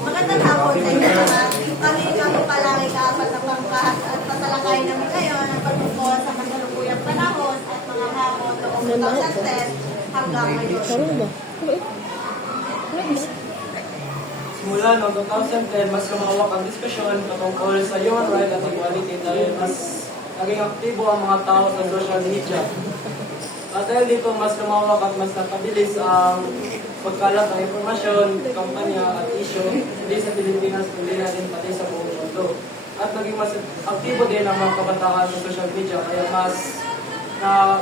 Magandang hapon sa inyo lahat. Kami nga palagi kaapat na pangkat at patalakay namin ngayon ang pagtungkol sa kasalukuyang panahon at mga hamon noong 2010 hanggang ngayon. Simula noong 2010, mas lumawak ang diskusyon patungkol sa human rights at equality dahil mas naging aktibo ang mga tao sa social media. At dahil dito, mas lumawak at mas napabilis ang pagkalat ng impormasyon, kampanya at issue, hindi sa Pilipinas, kundi na din pati sa buong mundo. At naging mas aktibo din ang mga kabataan sa social media, kaya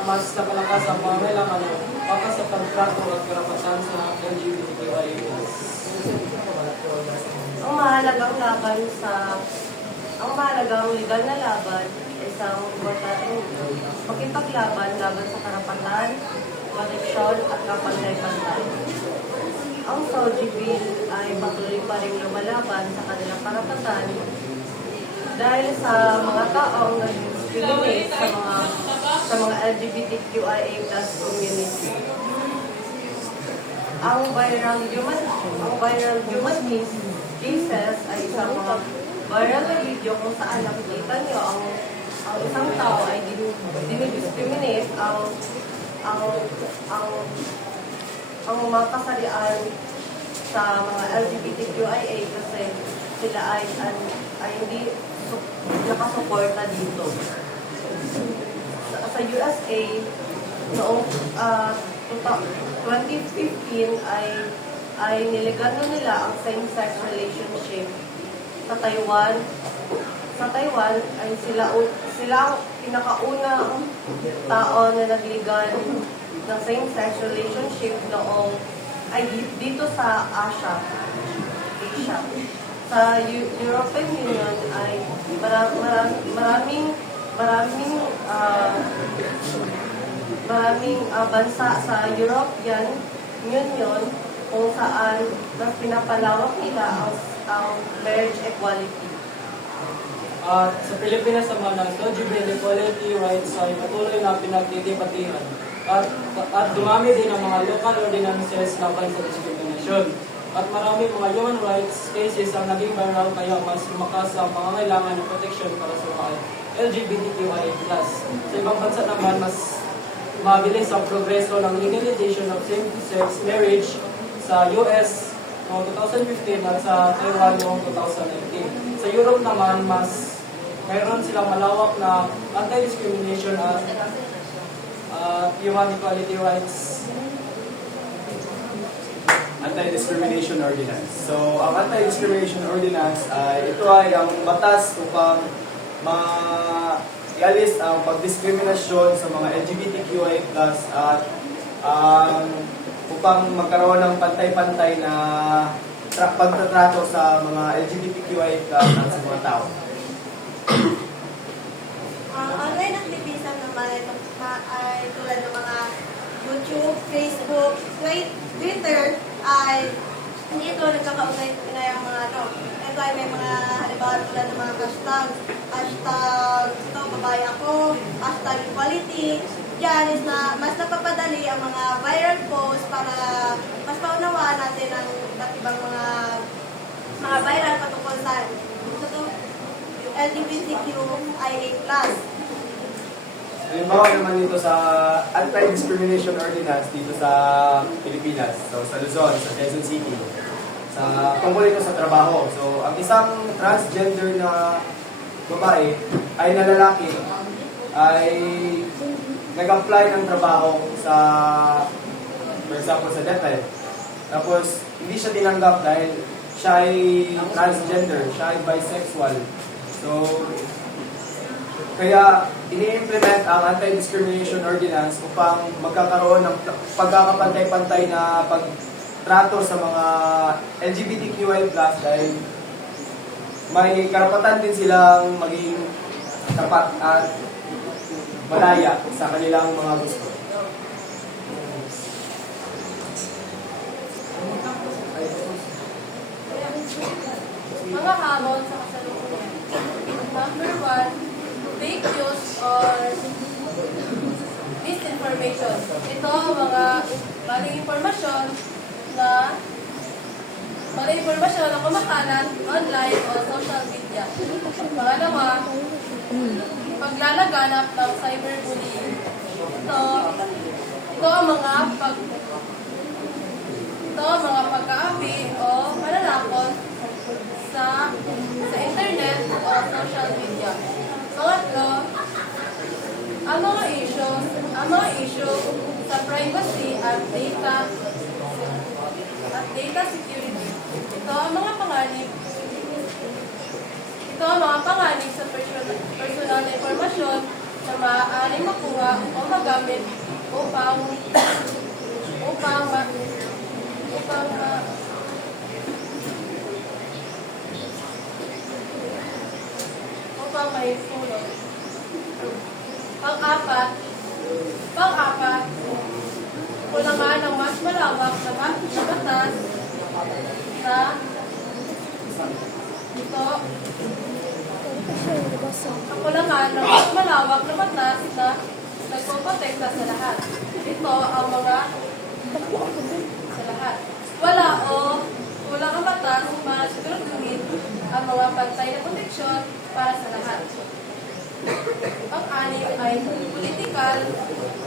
mas napalakas ang pangangailangan para sa pagtrato at karapatan sa LGBTQIA+. Ang mahalagang legal na laban ay isang importanteng makipaglaban laban sa karapatan, proteksyon at kapantay-pantay. Ang Saudi Bill ay patuloy pa rin lumalaban sa kanilang karapatan dahil sa mga taong nag-discriminate sa mga LGBTQIA+ community. Ang viral human cases ay isang mga viral na video kung saan nakikita niyo ang isang tao ay dinidiscriminate ang mga kasalian sa mga LGBTQIA kasi sila ay hindi nakasuporta dito. Sa USA, noong 2015 ay niligan na nila ang same-sex relationship. Sa Taiwan ay sila ang pinakaunang tao na nagligan ng same-sex relationship noong ay dito sa Asia. Sa European Union ay maraming bansa sa European Union kung saan mas pinapalawak nila ang marriage equality. At sa Pilipinas naman, ang LGBT equality rights ay patuloy na pinagtitipatihan. At dumami din ang mga local ordinances laban sa discrimination. At marami mga human rights cases ang naging viral kaya mas lumakas ang pangangailangan ng proteksyon para sa mga LGBTQIA+. Sa ibang bansa naman, mas mabilis ang progreso ng legalization of same-sex marriage sa US noong 2015 at sa Taiwan noong 2019. Sa Europe naman, mayroon silang malawak na anti-discrimination at human equality rights. Anti-Discrimination Ordinance. So, ang Anti-Discrimination Ordinance ito ay ang batas upang ialis ang pagdiskriminasyon sa mga LGBTQIA+ at upang magkaroon ng pantay-pantay na pagtatrato sa mga LGBTQIA+ at sa mga tao. Online activism naman ay tulad ng mga YouTube, Facebook, Twitter ay hindi ito nagkakaugnay ang mga ito ay may mga halimbawa tulad ng mga hashtag ito, babae ako, hashtag equality. Diyan is na mas napapadali ang mga viral posts para mas paunawaan natin ang iba't ibang mga viral patungkol sa LGBTQIA+. Halimbawa naman dito sa Anti-Discrimination Ordinance dito sa Pilipinas, so sa Luzon, sa Quezon City, tungkol ito sa trabaho. So, ang isang transgender na babae ay nalalaki ay nag-apply ng trabaho sa, for example, sa DepEd. Tapos, hindi siya tinanggap dahil siya ay transgender, siya ay bisexual. So, kaya ini-implement ang Anti-Discrimination Ordinance upang magkakaroon ng pagkakapantay-pantay na pagtrato sa mga LGBTQIA+ dahil may karapatan din silang maging tapat at malaya sa kanilang mga gusto. Mga hamon sa kasalukuyan. Number 1, fake news or misinformation. Ito, mga maling impormasyon na mga impormasyon na kumakalat online o social media. Pangalawa, paglalaganap ng cyberbullying. Ito ang mga pagkaapi o pananakot sa internet o social media. Pangatlo, ang mga issue sa privacy at data security. Ito ang mga panganib sa personal na impormasyon na maaaring makuha o magamit upang mahihulog. Pang-apat, kulangan ng mas malawak na batas na kakulangan ng mas malawak na batas na nagpoprotekta sa lahat. Ito ang mga sa lahat. Wala o kulang ang batas para siguraduhin ang mga pantay na proteksyon para sa lahat. Pang-anim ay political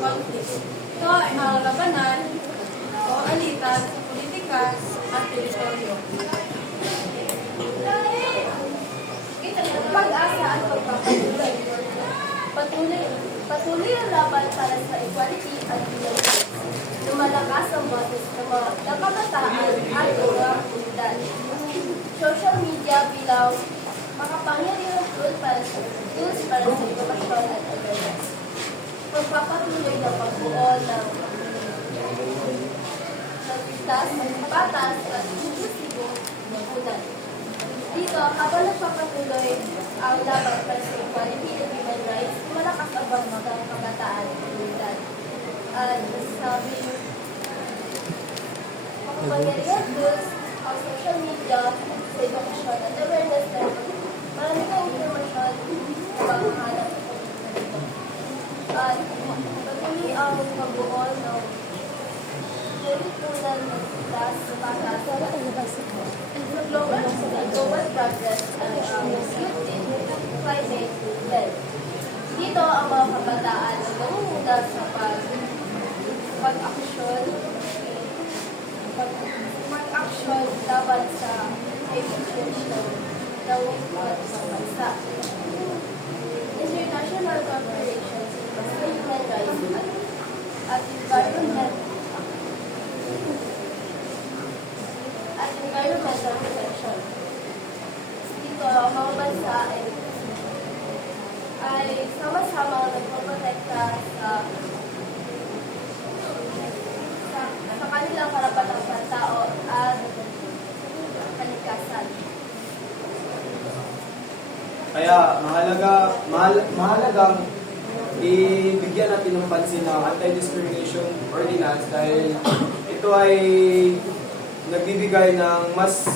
conflict. Ito ay ang labanan o alitan sa politika at teritoryo. Pag-asa at pagpapatuloy. Patuloy ang laban para sa equality at human rights. Lumalakas ang boses ng mga kabataan at mga komunidad. Social media bilang makapangyarihang tools para sa informasyon at awareness. Pagpapatuloy ng pagbuo ng ligtas, patas at inklusibong lipunan. Dito, habang nagpapatuloy ang laban para sa equality and human rights, malakas ang boses ng kabataan at komunidad. At sabi, makapangyarihang tools ang social media sa edukasyon at awareness na marami kang informasyon na panghanap at patuloy ang pagbuo ng lipunan ng ligtas, patas, global progress at climate health. Dito ang mga kabataan ang mangunguna sa mag-aksyon laban sa emisyon ng bansa. International corporations sa human rights at environmental protection. Dito, ang mga bansa ay sama-sama nagpoprotekta sa kanilang karapatang pantao at kalikasan. Kaya mahalagang ibigyan natin ng pansin ng Anti-Discrimination Ordinance dahil ito ay nagbibigay ng mas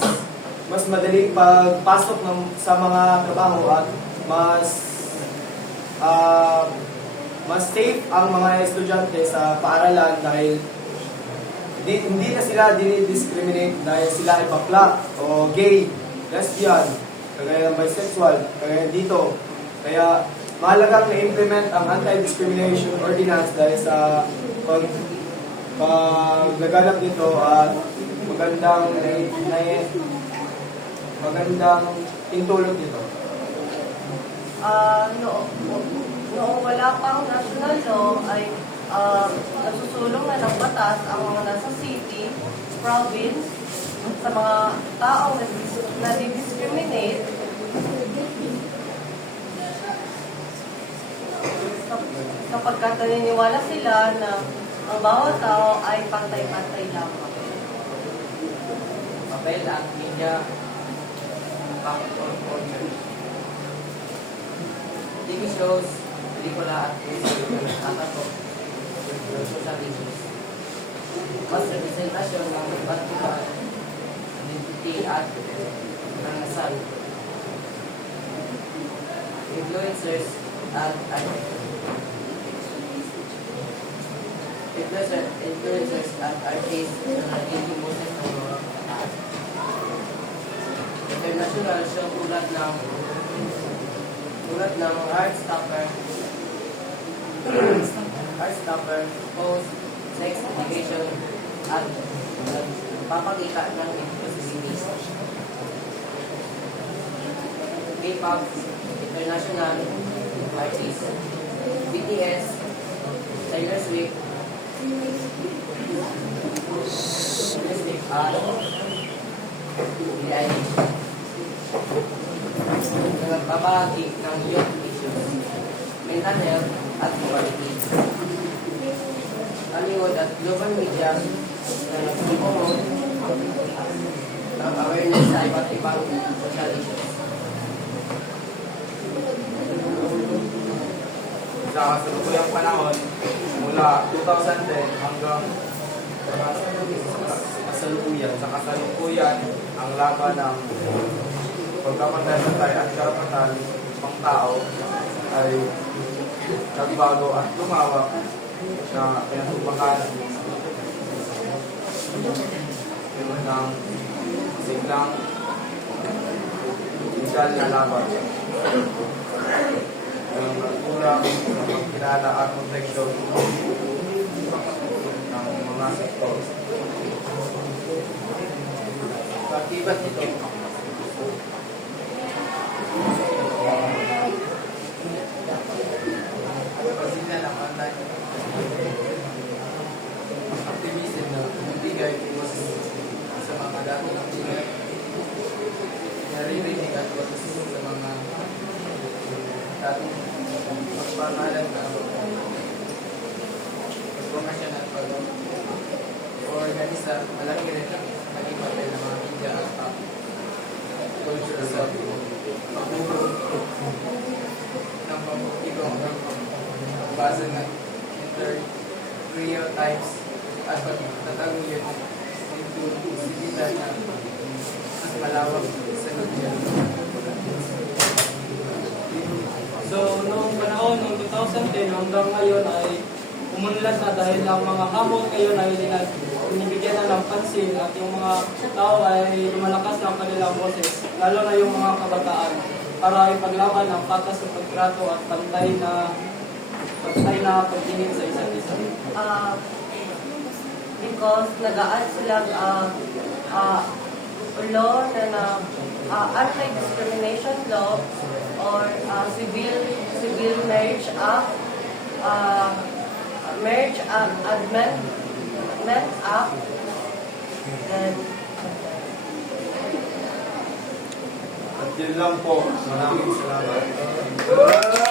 madaling pagpasok sa mga trabaho at mas safe ang mga estudyante sa paaralan dahil hindi na sila dinidiscriminate dahil sila ay bakla o gay, lesbian, kagaya ng bisexual, kagaya dito. Kaya mahalagang na-implement ang Anti-Discrimination Ordinance dahil sa paglaganap nito at magandang intulot nito. Noong wala pang national law ay nasusulong na ng batas ang mga nasa city, province, sa mga taong na-discriminate kapagkat naniniwala sila na ang bawat tao ay pantay-pantay lamang. Papel ang media factor culture. TV shows, pelikula at music na nagtatato ng social issues. Mas representasyon ng iba't ibang identity at karanasan. Influencers at artists na nagiging boses ng mga international show tulad ng Heartstopper, Pose, Sex Education, at papakita ng inclusivity. K-pop, international artists, BTS, Taylor Swift, Mystic at Billie Eilish. Nagpapahagi ng youth issues, mental health at equality. Hollywood at global media na nagpupromote ng awareness sa iba't ibang social issues. Sa kasalukuyang panahon, mula 2010 hanggang kasalukuyan, ang laban ng pagkapantay at karapatan ng tao ay nagbago at lumawak na pinatupakan ng siglang legal na laban. Ang nagkurang ng magkilala at proteksyon ng mga sektor. Pag-ibat ito, pagkasina ng online activism na bibigay puwas sa mga dating naririnig at puwas sa mga dating magpamahalan na professional or ganisa malaki rin naging papel ng mga media at culture sa pagbuo ng pagbutigong ng base ng stereotypes at pagtataguyod into sigitan na mas malawak sa media. So, noong panahon, noong 2010 hanggang ngayon ay umunlad na dahil ang mga hamon ngayon ay binibigyan na ng pansin at yung mga tao ay lumalakas ng kanilang boses, lalo na yung mga kabataan, para ipaglaban ang patas sa pagtrato at pantay na pagtingin sa isa't isa. Because nag-add silang law na anti-discrimination law or civil marriage act, marriage amendment act, and At yun lang po. Maraming salamat.